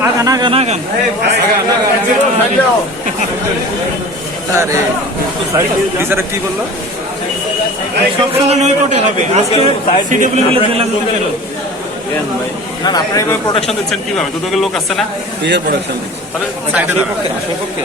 আগান আগান আগান আরে বিচারক কি হবে আজকে সিডব্লিউ মিলে না না আপনারা এভাবে দিচ্ছেন কীভাবে দুদকের লোক আসছে না কিসের প্রোডাকশন। সপক্ষে না সপক্ষে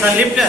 సార్ లిఫ్ట్ లిఫ్ట్